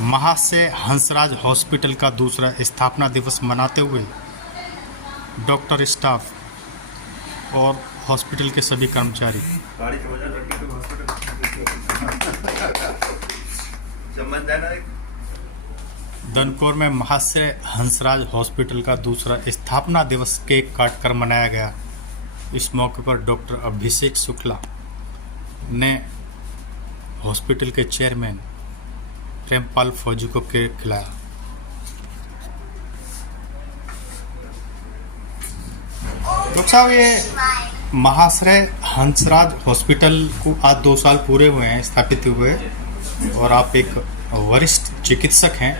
महाशय हंसराज हॉस्पिटल का दूसरा स्थापना दिवस मनाते हुए डॉक्टर स्टाफ और हॉस्पिटल के सभी कर्मचारी दनकौर में महाशय हंसराज हॉस्पिटल का दूसरा स्थापना दिवस केक काटकर मनाया गया। इस मौके पर डॉक्टर अभिषेक शुक्ला ने हॉस्पिटल के चेयरमैन प्रेमपाल फौजी को केक खिलाया। डॉक्टर साहब, ये महाशय हंसराज हॉस्पिटल को आज 2 साल पूरे हुए हैं स्थापित हुए, और आप एक वरिष्ठ चिकित्सक हैं,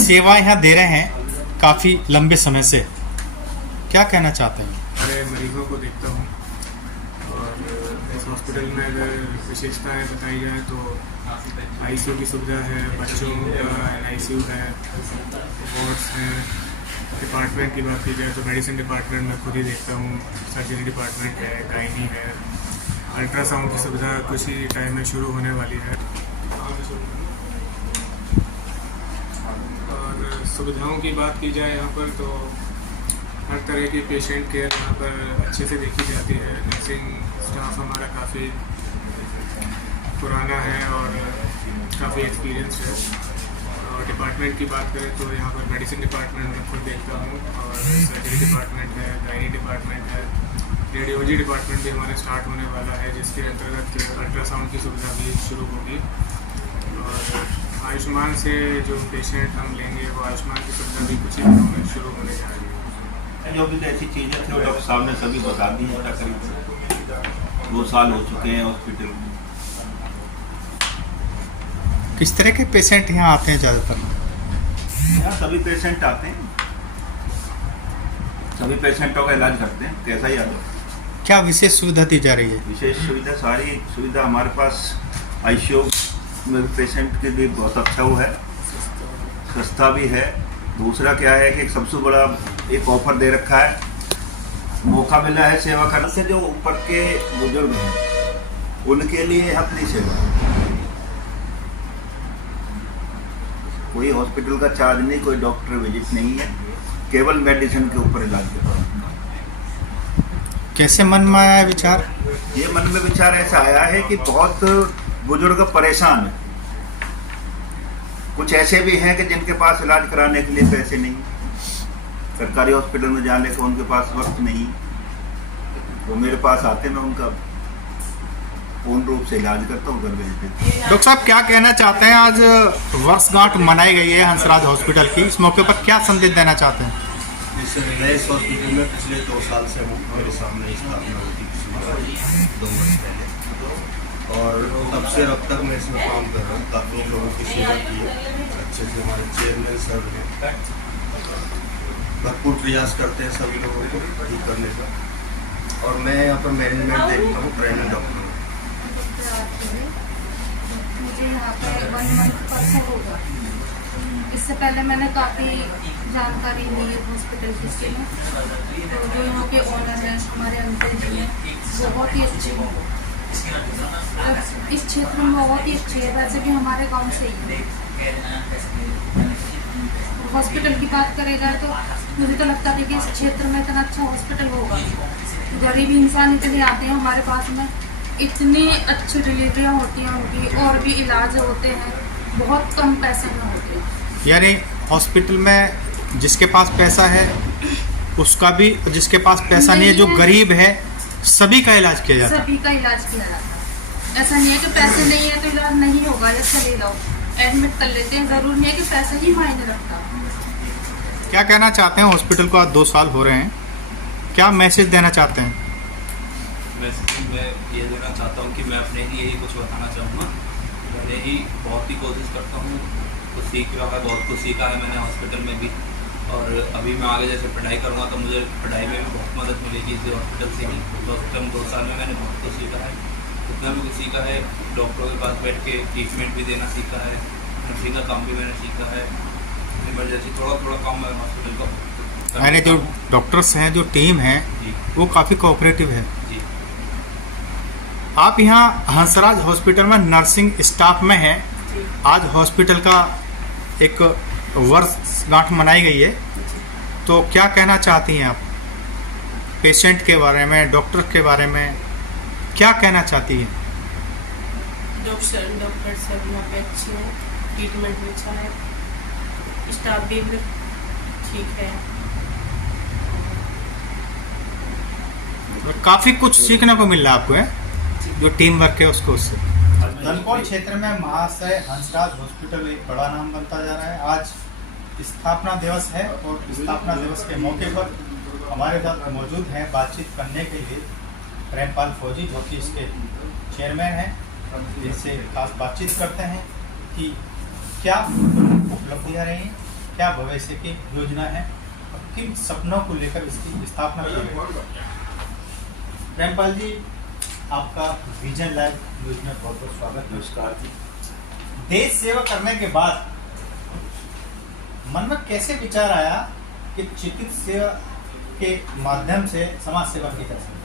सेवा यहाँ दे रहे हैं काफ़ी लंबे समय से, क्या कहना चाहते हैं? मैं मरीजों को देखता हूँ और इस हॉस्पिटल में अगर विशेषताएं बताई जाए तो आईसीयू की सुविधा है, बच्चों का एनआईसीयू है, वार्ड्स हैं। डिपार्टमेंट की बात की जाए तो मेडिसिन डिपार्टमेंट में खुद ही देखता हूँ, सर्जरी डिपार्टमेंट है, गायनी है, अल्ट्रासाउंड की सुविधा कुछ ही टाइम में शुरू होने वाली है। और सुविधाओं की बात की जाए यहाँ पर तो हर तरह की पेशेंट केयर यहाँ पर अच्छे से देखी जाती है। नर्सिंग स्टाफ हमारा काफ़ी पुराना है और काफ़ी एक्सपीरियंस है। और डिपार्टमेंट की बात करें तो यहाँ पर मेडिसिन डिपार्टमेंट में खुद देखता हूँ, और सर्जरी डिपार्टमेंट है, गायनी डिपार्टमेंट है, रेडियोलॉजी डिपार्टमेंट भी हमारे स्टार्ट होने वाला है, जिसके अंतर्गत अल्ट्रासाउंड की सुविधा भी शुरू होगी। और आयुष्मान से जो पेशेंट हम लेंगे वो आयुष्मान की सुविधा भी कुछ ही दिनों में शुरू होने जा रही है। जो भी ऐसी चीज़ें थी वो डॉक्टर साहब ने सभी बता दी हैं। करीब 2 साल हो चुके हैं हॉस्पिटल में। किस तरह के पेशेंट यहाँ आते हैं ज़्यादातर? यहाँ सभी पेशेंट आते हैं, सभी पेशेंटों का इलाज करते हैं, कैसा ही आता है। क्या विशेष सुविधा दी जा रही है? विशेष सुविधा, सारी सुविधा हमारे पास आईसीयू में पेशेंट के लिए बहुत अच्छा वो है, सस्ता भी है। दूसरा क्या है कि सबसे बड़ा एक ऑफर दे रखा है, मौका मिला है सेवा करने से। जो ऊपर के बुजुर्ग हैं उनके लिए अपनी सेवा, कोई हॉस्पिटल का चार्ज नहीं, कोई डॉक्टर विजिट नहीं है, केवल मेडिसिन के ऊपर इलाज करता है। कैसे मन में आया विचार? ये मन में विचार ऐसा आया है कि बहुत बुजुर्ग परेशान हैं। कुछ ऐसे भी हैं कि जिनके पास इलाज कराने के लिए पैसे नहीं, सरकारी हॉस्पिटल में जाने का उनके पास वक्त नहीं, वो मेरे पास आते, मैं उनका पूर्ण रूप से इलाज करता हूँ, घर भेज देता हूँ। डॉक्टर साहब, क्या कहना चाहते हैं? आज वर्षगांठ मनाई गई है हंसराज हॉस्पिटल की, इस मौके पर क्या संदेश देना चाहते हैं? मैं इस हॉस्पिटल में पिछले 2 साल से हूँ। मेरे सामने स्थापना होती थी 2 वर्ष पहले, और तब से अब तक मैं इसमें काम कर रहा हूँ। काफ़ी लोगों की सेवा की है, अच्छे से हमारे चेयरमैन सर हैं, भरपूर प्रयास करते हैं सभी लोगों को ठीक करने का। और मैं यहाँ पर मैनेजमेंट देखता हूँ, ट्रेनर डॉक्टर हूँ। मुझे यहाँ पे 1 मंथ परसों होगा। इससे पहले मैंने काफ़ी जानकारी ली है हॉस्पिटल के बारे में। तो जो यहाँ के ओनर हैं हमारे अंकल जी हैं, बहुत ही अच्छे हैं, इस क्षेत्र में बहुत ही अच्छी है। वैसे भी हमारे गांव से ही है। हॉस्पिटल की बात करें जाए तो मुझे तो लगता है कि इस क्षेत्र में इतना अच्छा हॉस्पिटल होगा। गरीब इंसान इतने आते हैं हमारे पास में, इतनी अच्छी डिलीवरियाँ होती हैं उनकी, और भी इलाज होते हैं, बहुत कम पैसे में होते हैं। यानी हॉस्पिटल में जिसके पास पैसा है उसका भी, जिसके पास पैसा नहीं है, जो गरीब है, सभी का इलाज किया जाता है। सभी का इलाज किया जाता है। ऐसा नहीं है कि पैसे नहीं है तो इलाज नहीं होगा या चले जाओ, एडमिट कर लेते हैं। ज़रूर नहीं है कि पैसा ही मायने रखता। क्या कहना चाहते हैं? हॉस्पिटल को आज 2 साल हो रहे हैं, क्या मैसेज देना चाहते हैं? मैं ये देना चाहता हूँ कि मैं अपने लिए ही कुछ बताना चाहूँगा। मैंने ही बहुत ही कोशिश करता हूँ, कुछ सीख रहा है, बहुत कुछ सीखा है मैंने हॉस्पिटल में भी, और अभी मैं आगे जैसे पढ़ाई करूँगा तो मुझे पढ़ाई में भी बहुत मदद मिलेगी इस हॉस्पिटल से ही। हॉस्पिटल 2 साल में मैंने बहुत कुछ सीखा है, इतना भी कुछ सीखा है। डॉक्टरों के पास बैठ के ट्रीटमेंट भी देना सीखा है, नर्सिंग का काम भी मैंने सीखा है, इमरजेंसी थोड़ा काम है हॉस्पिटल का। यानी जो डॉक्टर्स हैं, जो टीम है, वो काफ़ी कोऑपरेटिव है। जी। आप यहाँ हंसराज हॉस्पिटल में नर्सिंग स्टाफ में हैं। आज हॉस्पिटल का एक वर्षगांठ मनाई गई है, तो क्या कहना चाहती हैं आप पेशेंट के बारे में, डॉक्टर के बारे में क्या कहना चाहती हैं? डॉक्टर सब यहाँ पे अच्छे हैं, ट्रीटमेंट भी अच्छा है, स्टाफ भी ठीक है। काफ़ी कुछ सीखने को मिल रहा है आपको, है जो टीम वर्क है उसको उससे। धनकौर क्षेत्र में महाशय हंसराज हॉस्पिटल एक बड़ा नाम बनता जा रहा है। आज स्थापना दिवस है और स्थापना दिवस के मौके पर हमारे साथ मौजूद हैं बातचीत करने के लिए प्रेमपाल फौजी, जो कि इसके चेयरमैन हैं। जिनसे खास बातचीत करते हैं कि क्या उपलब्धियाँ रही हैं, क्या भविष्य की योजना है और किन सपनों को लेकर इसकी स्थापना की गई। प्रेमपाल जी, आपका विजन लाइव न्यूज में बहुत बहुत स्वागत। नमस्कार जी। देश सेवा करने के बाद मन में कैसे विचार आया कि चिकित्सा के माध्यम से समाज सेवा की जा सकती है?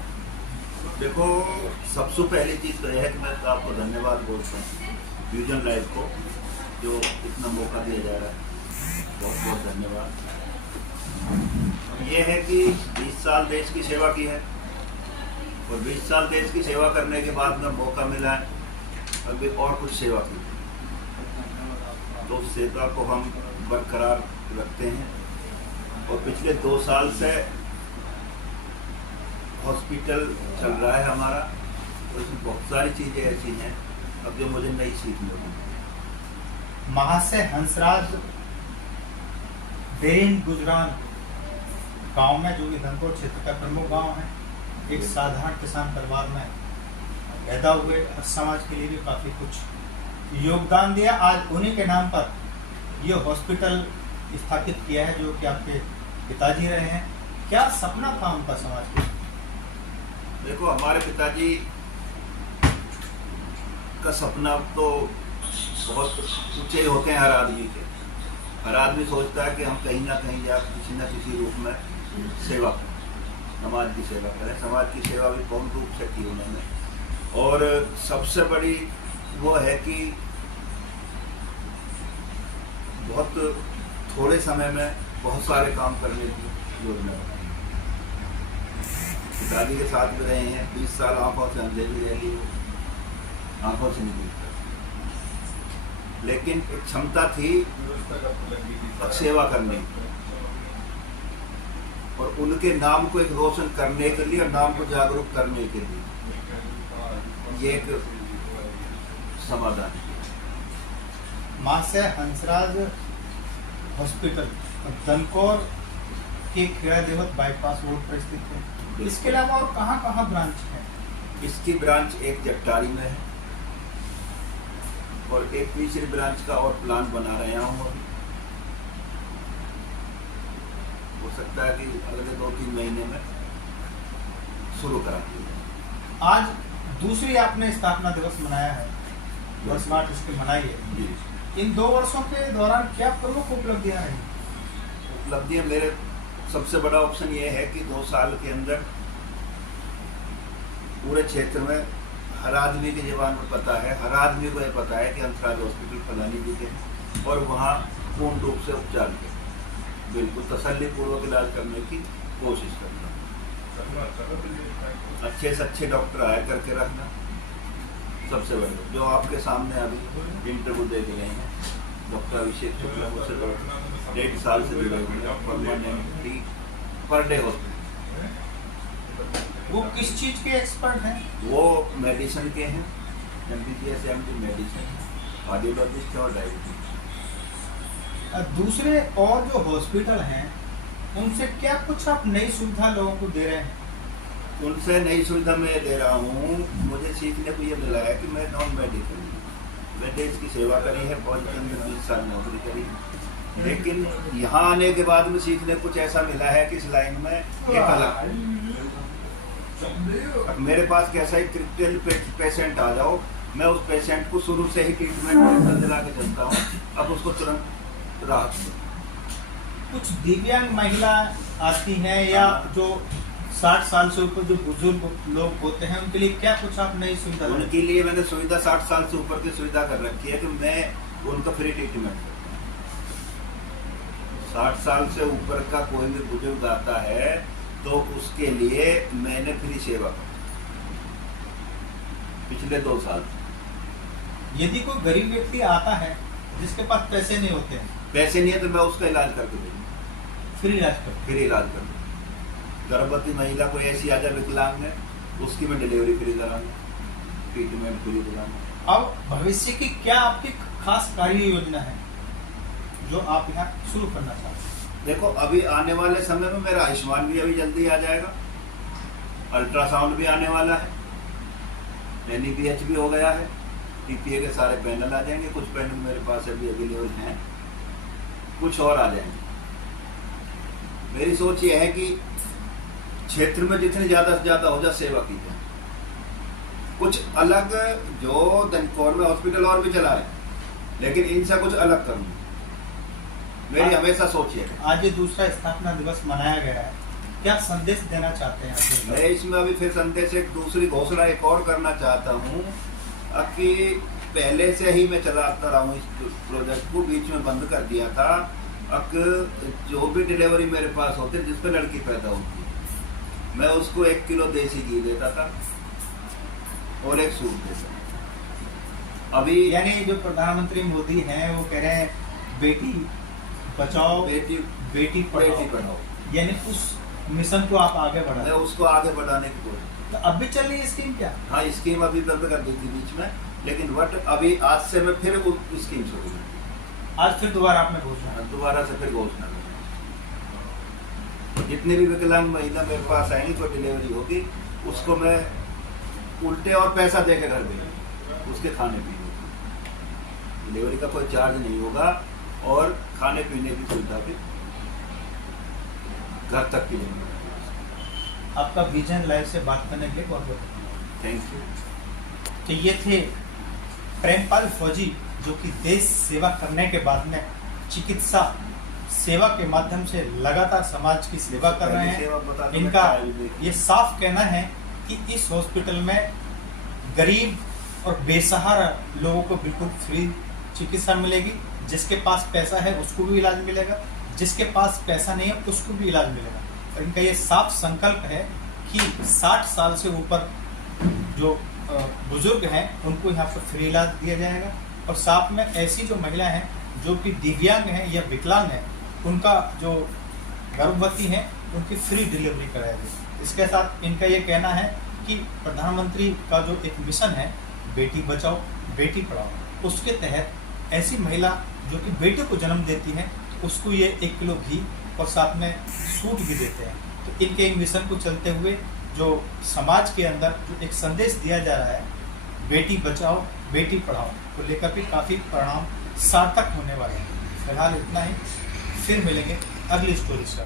देखो, सबसे पहली चीज़ तो यह है कि मैं आपको धन्यवाद बोलता हूँ विजन लाइव को, जो इतना मौका दिया जा रहा है, बहुत बहुत धन्यवाद। ये है कि 20 साल देश की सेवा की है और 20 साल देश की सेवा करने के बाद में मौका मिला है अभी और कुछ सेवा की, तो उस सेवा को हम बरकरार रखते हैं। और पिछले 2 साल से हॉस्पिटल चल रहा है हमारा, तो इसमें बहुत सारी चीज़ें ऐसी हैं अब जो मुझे नई सीखने को मिली। महाशय हंसराज देरीन गुजरान गांव में, जो कि धनकौर क्षेत्र का प्रमुख गांव है, एक साधारण किसान परिवार में पैदा हुए और समाज के लिए भी काफ़ी कुछ योगदान दिया। आज उन्हीं के नाम पर ये हॉस्पिटल स्थापित किया है, जो कि आपके पिताजी रहे हैं। क्या सपना था उनका समाज के? देखो, हमारे पिताजी का सपना तो बहुत ऊंचे होते हैं हर आदमी के। हर आदमी सोचता है कि हम कहीं ना कहीं या किसी न किसी रूप में सेवा करें, समाज की सेवा करें। समाज की सेवा भी कौन रूप से की उन्होंने, और सबसे बड़ी वो है कि बहुत थोड़े समय में बहुत सारे काम करने की योजना बनाई। पिताजी के साथ में रहे हैं 20 साल, आंखों से अंधेरी रह ली, आंखों से नहीं दिखता, लेकिन एक क्षमता थी सेवा करने की और उनके नाम को एक रोशन करने के लिए और नाम को जागरूक करने के लिए ये एक समाधान है। महाशय हंसराज हॉस्पिटल धनकौर के खेड़ा देवत बाईपास रोड पर स्थित है। इसके अलावा और कहाँ ब्रांच है? इसकी ब्रांच एक जट्टारी में है और एक तीसरी ब्रांच का और प्लान बना रहे हूँ। हो सकता है कि अगले 2-3 महीने में शुरू करा दिया। आज दूसरी आपने स्थापना दिवस मनाया है, वर्षगांठ इसकी मनाई है। जी। इन 2 वर्षों के दौरान क्या प्रमुख उपलब्धियां रही? उपलब्धियाँ, मेरे सबसे बड़ा ऑप्शन ये है कि 2 साल के अंदर पूरे क्षेत्र में हर आदमी की ज़बान पर पता है, हर आदमी को ये पता है कि हंसराज हॉस्पिटल फलानी जी के, और वहाँ पूर्ण रूप से उपचार के बिल्कुल तसल्लीपूर्वक इलाज करने की कोशिश करना, अच्छे से अच्छे डॉक्टर आया करके रखना। सबसे बड़े जो आपके सामने अभी इंटरव्यू दे के गए हैं, डॉक्टर अभिषेक शुक्ला, मुझसे 1.5 साल से जुड़े हुए हैं, परमानेंटली पर डे हॉस्पिटल। वो किस चीज के एक्सपर्ट हैं? वो मेडिसिन के हैं, MBBS MD मेडिसिन, कार्डियोलॉजिस्ट और डायबिटीज। दूसरे और जो हॉस्पिटल हैं उनसे क्या कुछ आप नई सुविधा लोगों को दे रहे हैं? उनसे नई सुविधा मैं दे रहा हूँ। मुझे सीखने को ये मिला है कि मैं नॉन मेडिकल, मैं देश की सेवा करी है, फौज के अंदर 20 साल नौकरी करी, लेकिन यहाँ आने के बाद में सीखने कुछ ऐसा मिला है कि इस लाइन में एक अलग, अब मेरे पास कैसा ही क्रिटिकल पेशेंट आ जाओ, मैं उस पेशेंट को शुरू से ही ट्रीटमेंट दिला के चलता हूँ, अब उसको तुरंत राहत। कुछ दिव्यांग महिला आती हैं या जो 60 साल से ऊपर जो बुजुर्ग लोग होते हैं, उनके लिए क्या कुछ आप नई सुविधा? उनके लिए मैंने सुविधा 60 साल से ऊपर की सुविधा कर रखी है कि मैं उनका फ्री ट्रीटमेंट करता हूँ। 60 साल से ऊपर का कोई भी बुजुर्ग आता है तो उसके लिए मैंने फ्री सेवा की पिछले 2 साल। यदि कोई गरीब व्यक्ति आता है जिसके पास पैसे नहीं होते हैं, पैसे नहीं है तो मैं उसका इलाज करके दूंगा, फ्री इलाज कर फ्री इलाज कर दूंगा। गर्भवती महिला कोई ऐसी आ जाए विकलांग है, उसकी मैं डिलीवरी फ्री कराऊंगा, ट्रीटमेंट फ्री कराऊंगा। अब भविष्य की क्या आपकी खास कार्य योजना है जो आप यहाँ शुरू करना चाहते हैं? देखो अभी आने वाले समय में मेरा आयुष्मान भी अभी जल्दी आ जाएगा, अल्ट्रासाउंड भी आने वाला है, NEPH भी हो गया है, TPA के सारे पैनल आ जाएंगे। कुछ पैनल मेरे पास अभी अवेलेबल हैं, कुछ और आ जाएंगे। मेरी सोच ये है कि क्षेत्र में जितनी ज़्यादा से ज़्यादा हो जाए सेवा की जाए। कुछ अलग जो दनकौर में हॉस्पिटल और भी चला है, लेकिन इनसे कुछ अलग करूँगा, मेरी हमेशा सोच ये है। आज ये दूसरा स्थापना दिवस मनाया गया है, क्या संदेश देना चाहते हैं आप? मैं इसमें अभी फिर संदेश एक दूसरी घोषणा एक और करना चाहता हूँ कि पहले से ही मैं चलाता रहा हूँ इस प्रोजेक्ट को, बीच में बंद कर दिया था। अब जो भी डिलीवरी मेरे पास होती है जिस पर लड़की पैदा होती है, मैं उसको 1 किलो देसी घी देता था और एक सूट देता था। अभी यानी जो प्रधानमंत्री मोदी हैं वो कह रहे हैं बेटी बचाओ बेटी पढ़ाओ, यानी उस मिशन को आप आगे मैं बढ़ाओ। उसको आगे बढ़ाने की कोशिश। तो अब भी चल रही है स्कीम क्या? हाँ, स्कीम अभी बंद कर दी थी बीच में, लेकिन बट अभी आज से मैं फिर वो स्कीम शुरू कर दी। आज फिर दोबारा आपने घोषणा दोबारा से फिर घोषणा करें। जितनी भी विकलांग महिला मेरे पास आएंगी, कोई डिलीवरी होगी, उसको मैं उल्टे और पैसा दे के घर भेजूंगा, उसके खाने पीने की। डिलीवरी का कोई चार्ज नहीं होगा और खाने पीने की सुविधा भी घर तक की मिलेगी। आपका विजन लाइव से बात करने के लिए बहुत बहुत थैंक यू। तो ये थे प्रेमपाल फौजी, जो कि देश सेवा करने के बाद में चिकित्सा सेवा के माध्यम से लगातार समाज की सेवा कर रहे हैं। इनका ये साफ कहना है कि इस हॉस्पिटल में गरीब और बेसहारा लोगों को बिल्कुल फ्री चिकित्सा मिलेगी। जिसके पास पैसा है उसको भी इलाज मिलेगा, जिसके पास पैसा नहीं है उसको भी इलाज मिलेगा। और इनका ये साफ संकल्प है कि 60 साल से ऊपर जो बुजुर्ग हैं उनको यहाँ पर फ्री इलाज दिया जाएगा, और साथ में ऐसी जो महिला हैं जो कि दिव्यांग हैं या विकलांग हैं, उनका जो गर्भवती हैं उनकी फ्री डिलीवरी कराएगी। इसके साथ इनका ये कहना है कि प्रधानमंत्री का जो एक मिशन है बेटी बचाओ बेटी पढ़ाओ, उसके तहत ऐसी महिला जो कि बेटे को जन्म देती है उसको ये 1 किलो घी और साथ में सूट भी देते हैं। तो इनके इन मिशन को चलते हुए जो समाज के अंदर जो एक संदेश दिया जा रहा है बेटी बचाओ बेटी पढ़ाओ को लेकर भी काफ़ी परिणाम सार्थक होने वाले हैं। फिलहाल इतना ही, फिर मिलेंगे अगली स्टोरी से।